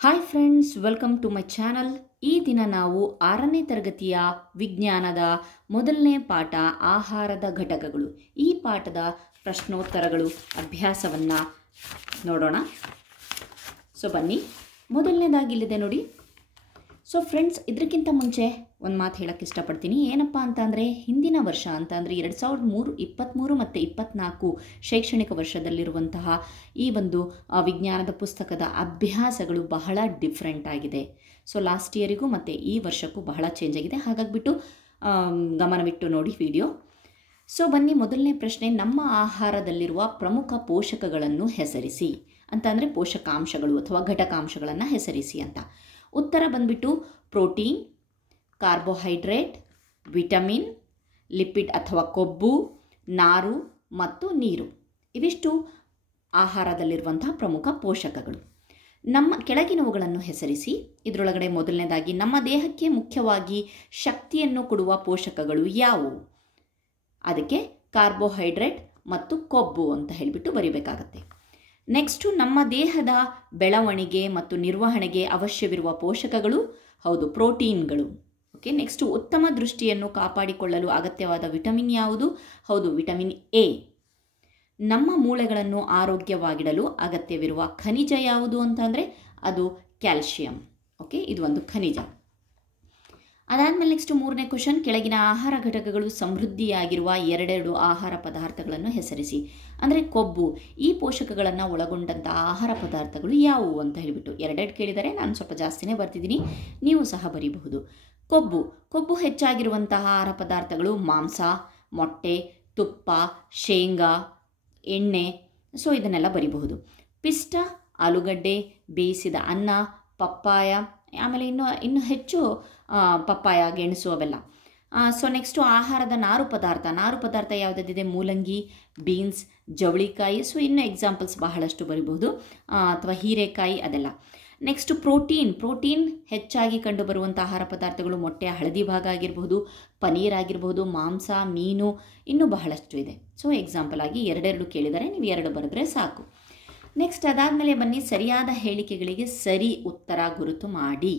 Hi friends, welcome to my channel. ಈ ದಿನ ನಾವು 6ನೇ ತರಗತಿಯ ವಿಜ್ಞಾನದ ಮೊದಲನೇ ಪಾಠ ಆಹಾರದ ಘಟಕಗಳು ಈ ಪಾಠದ ಪ್ರಶ್ನೋತ್ತರಗಳು ಅಭ್ಯಾಸವನ್ನು ನೋಡೋಣ. ಬನ್ನಿ, ಮೊದಲನೇದಾಗಿ ಇಲ್ಲಿದೆ ನೋಡಿ. ಫ್ರೆಂಡ್ಸ್, ಇದಕ್ಕಿಂತ ಮುಂಚೆ ಒಂದು ಮಾತು ಹೇಳೋಕ್ಕೆ ಇಷ್ಟಪಡ್ತೀನಿ. ಏನಪ್ಪ ಅಂತಂದರೆ, ಹಿಂದಿನ ವರ್ಷ ಅಂತಂದರೆ 2023 ಮತ್ತು 24 ಶೈಕ್ಷಣಿಕ ವರ್ಷದಲ್ಲಿರುವಂತಹ ಈ ಒಂದು ವಿಜ್ಞಾನದ ಪುಸ್ತಕದ ಅಭ್ಯಾಸಗಳು ಬಹಳ ಡಿಫ್ರೆಂಟ್ ಆಗಿದೆ. ಲಾಸ್ಟ್ ಇಯರಿಗೂ ಮತ್ತು ಈ ವರ್ಷಕ್ಕೂ ಬಹಳ ಚೇಂಜ್ ಆಗಿದೆ. ಹಾಗಾಗಿಬಿಟ್ಟು ಗಮನವಿಟ್ಟು ನೋಡಿ ವಿಡಿಯೋ. ಬನ್ನಿ, ಮೊದಲನೇ ಪ್ರಶ್ನೆ, ನಮ್ಮ ಆಹಾರದಲ್ಲಿರುವ ಪ್ರಮುಖ ಪೋಷಕಗಳನ್ನು ಹೆಸರಿಸಿ ಅಂತ. ಅಂದರೆ ಪೋಷಕಾಂಶಗಳು ಅಥವಾ ಘಟಕಾಂಶಗಳನ್ನು ಹೆಸರಿಸಿ ಅಂತ. ಉತ್ತರ ಬಂದ್ಬಿಟ್ಟು ಪ್ರೋಟೀನ್, ಕಾರ್ಬೋಹೈಡ್ರೇಟ್, ವಿಟಮಿನ್, ಲಿಪಿಡ್ ಅಥವಾ ಕೊಬ್ಬು, ನಾರು ಮತ್ತು ನೀರು. ಇವಿಷ್ಟು ಆಹಾರದಲ್ಲಿರುವಂತಹ ಪ್ರಮುಖ ಪೋಷಕಗಳು. ನಮ್ಮ ಕೆಳಗಿನವುಗಳನ್ನು ಹೆಸರಿಸಿ. ಇದರೊಳಗಡೆ ಮೊದಲನೇದಾಗಿ, ನಮ್ಮ ದೇಹಕ್ಕೆ ಮುಖ್ಯವಾಗಿ ಶಕ್ತಿಯನ್ನು ಕೊಡುವ ಪೋಷಕಗಳು ಯಾವುವು? ಅದಕ್ಕೆ ಕಾರ್ಬೋಹೈಡ್ರೇಟ್ ಮತ್ತು ಕೊಬ್ಬು ಅಂತ ಹೇಳಿಬಿಟ್ಟು ಬರೀಬೇಕಾಗತ್ತೆ. ನೆಕ್ಸ್ಟು, ನಮ್ಮ ದೇಹದ ಬೆಳವಣಿಗೆ ಮತ್ತು ನಿರ್ವಹಣೆಗೆ ಅವಶ್ಯವಿರುವ ಪೋಷಕಗಳು, ಹೌದು, ಪ್ರೋಟೀನ್ಗಳು. ಓಕೆ. ನೆಕ್ಸ್ಟು, ಉತ್ತಮ ದೃಷ್ಟಿಯನ್ನು ಕಾಪಾಡಿಕೊಳ್ಳಲು ಅಗತ್ಯವಾದ ವಿಟಮಿನ್ ಯಾವುದು? ಹೌದು, ವಿಟಮಿನ್ ಎ. ನಮ್ಮ ಮೂಳೆಗಳನ್ನು ಆರೋಗ್ಯವಾಗಿಡಲು ಅಗತ್ಯವಿರುವ ಖನಿಜ ಯಾವುದು ಅಂತಂದರೆ ಅದು ಕ್ಯಾಲ್ಶಿಯಂ. ಓಕೆ, ಇದು ಒಂದು ಖನಿಜ. ಅದಾದಮೇಲೆ ನೆಕ್ಸ್ಟ್ ಮೂರನೇ ಕ್ವಶನ್, ಕೆಳಗಿನ ಆಹಾರ ಘಟಕಗಳು ಸಮೃದ್ಧಿಯಾಗಿರುವ ಎರಡೆರಡು ಆಹಾರ ಪದಾರ್ಥಗಳನ್ನು ಹೆಸರಿಸಿ. ಅಂದರೆ ಕೊಬ್ಬು, ಈ ಪೋಷಕಗಳನ್ನು ಒಳಗೊಂಡಂಥ ಆಹಾರ ಪದಾರ್ಥಗಳು ಯಾವುವು ಅಂತ ಹೇಳಿಬಿಟ್ಟು ಎರಡೆರಡು ಕೇಳಿದರೆ, ನಾನು ಸ್ವಲ್ಪ ಜಾಸ್ತಿನೇ ಬರ್ತಿದ್ದೀನಿ, ನೀವು ಸಹ ಬರೀಬಹುದು. ಕೊಬ್ಬು ಹೆಚ್ಚಾಗಿರುವಂತಹ ಆಹಾರ ಪದಾರ್ಥಗಳು ಮಾಂಸ, ಮೊಟ್ಟೆ, ತುಪ್ಪ, ಶೇಂಗಾ, ಎಣ್ಣೆ. ಇದನ್ನೆಲ್ಲ ಬರೀಬಹುದು. ಪಿಷ್ಟ, ಆಲೂಗಡ್ಡೆ, ಬೇಯಿಸಿದ ಅನ್ನ, ಪಪ್ಪಾಯ, ಆಮೇಲೆ ಇನ್ನು ಹೆಚ್ಚು ಪಪ್ಪಾಯ, ಗೆಣಸು ಅವೆಲ್ಲ. ನೆಕ್ಸ್ಟು ಆಹಾರದ ನಾರು ಪದಾರ್ಥ ಯಾವುದಿದೆ? ಮೂಲಂಗಿ, ಬೀನ್ಸ್, ಜವಳಿಕಾಯಿ. ಇನ್ನು ಎಕ್ಸಾಂಪಲ್ಸ್ ಬಹಳಷ್ಟು ಬರೀಬಹುದು, ಅಥವಾ ಹೀರೆಕಾಯಿ, ಅದೆಲ್ಲ. ನೆಕ್ಸ್ಟು ಪ್ರೋಟೀನ್ ಹೆಚ್ಚಾಗಿ ಕಂಡುಬರುವಂಥ ಆಹಾರ ಪದಾರ್ಥಗಳು ಮೊಟ್ಟೆ ಹಳದಿ ಭಾಗ ಆಗಿರಬಹುದು, ಪನೀರ್ ಆಗಿರಬಹುದು, ಮಾಂಸ, ಮೀನು, ಇನ್ನೂ ಬಹಳಷ್ಟು ಇದೆ. ಎಕ್ಸಾಂಪಲ್ ಆಗಿ ಎರಡೆರಡು ಕೇಳಿದರೆ ನೀವು ಎರಡು ಬರೆದ್ರೆ ಸಾಕು. ನೆಕ್ಸ್ಟ್ ಅದಾದಮೇಲೆ ಬನ್ನಿ, ಸರಿಯಾದ ಹೇಳಿಕೆಗಳಿಗೆ ಸರಿ ಉತ್ತರ ಗುರುತು ಮಾಡಿ.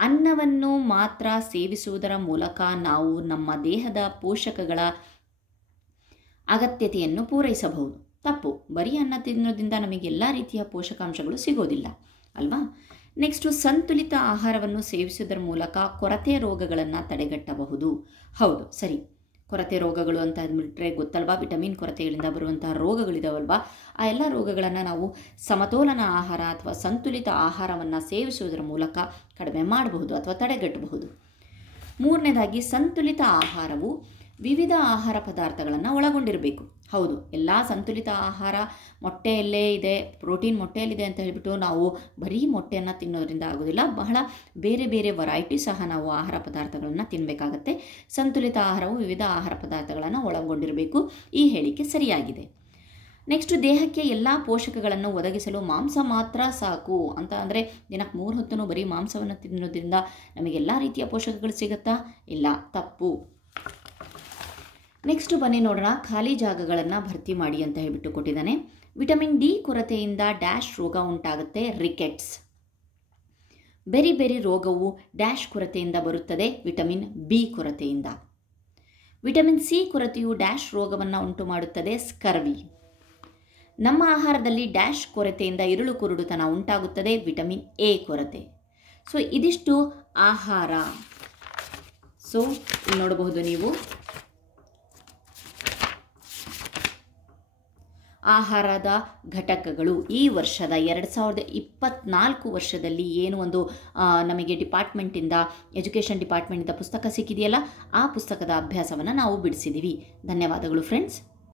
ಅನ್ನವನ್ನು ಮಾತ್ರ ಸೇವಿಸುವುದರ ಮೂಲಕ ನಾವು ನಮ್ಮ ದೇಹದ ಪೋಷಕಗಳ ಅಗತ್ಯತೆಯನ್ನು ಪೂರೈಸಬಹುದು. ತಪ್ಪು. ಬರೀ ಅನ್ನ ತಿನ್ನೋದ್ರಿಂದ ನಮಗೆಲ್ಲ ರೀತಿಯ ಪೋಷಕಾಂಶಗಳು ಸಿಗೋದಿಲ್ಲ ಅಲ್ವಾ? ನೆಕ್ಸ್ಟು, ಸಂತುಲಿತ ಆಹಾರವನ್ನು ಸೇವಿಸುವುದರ ಮೂಲಕ ಕೊರತೆ ರೋಗಗಳನ್ನು ತಡೆಗಟ್ಟಬಹುದು. ಹೌದು, ಸರಿ. ಕೊರತೆ ರೋಗಗಳು ಅಂತ ಅಂದ್ಬಿಟ್ರೆ ಗೊತ್ತಲ್ವಾ, ವಿಟಮಿನ್ ಕೊರತೆಗಳಿಂದ ಬರುವಂತಹ ರೋಗಗಳಿದಾವಲ್ವಾ, ಆ ಎಲ್ಲ ರೋಗಗಳನ್ನು ನಾವು ಸಮತೋಲನ ಆಹಾರ ಅಥವಾ ಸಂತುಲಿತ ಆಹಾರವನ್ನು ಸೇವಿಸುವುದರ ಮೂಲಕ ಕಡಿಮೆ ಮಾಡಬಹುದು ಅಥವಾ ತಡೆಗಟ್ಟಬಹುದು. ಮೂರನೇದಾಗಿ, ಸಂತುಲಿತ ಆಹಾರವು ವಿವಿಧ ಆಹಾರ ಪದಾರ್ಥಗಳನ್ನು ಒಳಗೊಂಡಿರಬೇಕು. ಹೌದು, ಎಲ್ಲ ಸಂತುಲಿತ ಆಹಾರ ಮೊಟ್ಟೆಯಲ್ಲೇ ಇದೆ, ಪ್ರೋಟೀನ್ ಮೊಟ್ಟೆಯಲ್ಲಿದೆ ಅಂತ ಹೇಳಿಬಿಟ್ಟು ನಾವು ಬರೀ ಮೊಟ್ಟೆಯನ್ನು ತಿನ್ನೋದ್ರಿಂದ ಆಗೋದಿಲ್ಲ. ಬಹಳ ಬೇರೆ ಬೇರೆ ವೆರೈಟಿ ಸಹ ನಾವು ಆಹಾರ ಪದಾರ್ಥಗಳನ್ನು ತಿನ್ನಬೇಕಾಗತ್ತೆ. ಸಂತುಲಿತ ಆಹಾರವು ವಿವಿಧ ಆಹಾರ ಪದಾರ್ಥಗಳನ್ನು ಒಳಗೊಂಡಿರಬೇಕು. ಈ ಹೇಳಿಕೆ ಸರಿಯಾಗಿದೆ. ನೆಕ್ಸ್ಟು, ದೇಹಕ್ಕೆ ಎಲ್ಲ ಪೋಷಕಗಳನ್ನು ಒದಗಿಸಲು ಮಾಂಸ ಮಾತ್ರ ಸಾಕು ಅಂತ. ಅಂದರೆ ದಿನಕ್ಕೆ 3 ಹೊತ್ತೂ ಬರೀ ಮಾಂಸವನ್ನು ತಿನ್ನೋದ್ರಿಂದ ನಮಗೆಲ್ಲ ರೀತಿಯ ಪೋಷಕಗಳು ಸಿಗುತ್ತಾ? ಇಲ್ಲ, ತಪ್ಪು. ನೆಕ್ಸ್ಟು ಬನ್ನಿ ನೋಡೋಣ, ಖಾಲಿ ಜಾಗಗಳನ್ನು ಭರ್ತಿ ಮಾಡಿ ಅಂತ ಹೇಳಿಬಿಟ್ಟು ಕೊಟ್ಟಿದ್ದಾನೆ. ವಿಟಮಿನ್ ಡಿ ಕೊರತೆಯಿಂದ ಡ್ಯಾಶ್ ರೋಗ ಉಂಟಾಗುತ್ತೆ? ರಿಕೆಟ್ಸ್. ಬೆರಿ ರೋಗವು ಡ್ಯಾಶ್ ಕೊರತೆಯಿಂದ ಬರುತ್ತದೆ? ವಿಟಮಿನ್ ಬಿ ಕೊರತೆಯಿಂದ. ವಿಟಮಿನ್ ಸಿ ಕೊರತೆಯು ಡ್ಯಾಶ್ ರೋಗವನ್ನು ಉಂಟು ಮಾಡುತ್ತದೆ? ಸ್ಕರ್ವಿ. ನಮ್ಮ ಆಹಾರದಲ್ಲಿ ಡ್ಯಾಶ್ ಕೊರತೆಯಿಂದ ಇರುಳು ಕುರುಡುತನ ಉಂಟಾಗುತ್ತದೆ? ವಿಟಮಿನ್ ಎ ಕೊರತೆ. ಇದಿಷ್ಟು ಆಹಾರ. ಇಲ್ಲಿ ನೋಡಬಹುದು ನೀವು, ಆಹಾರದ ಘಟಕಗಳು ಈ ವರ್ಷದ 2024 ವರ್ಷದಲ್ಲಿ ಏನು ಒಂದು ನಮಗೆ ಡಿಪಾರ್ಟ್ಮೆಂಟಿಂದ, ಎಜುಕೇಷನ್ ಡಿಪಾರ್ಟ್ಮೆಂಟಿಂದ ಪುಸ್ತಕ ಸಿಕ್ಕಿದೆಯಲ್ಲ, ಆ ಪುಸ್ತಕದ ಅಭ್ಯಾಸವನ್ನು ನಾವು ಬಿಡಿಸಿದ್ದೀವಿ. ಧನ್ಯವಾದಗಳು ಫ್ರೆಂಡ್ಸ್.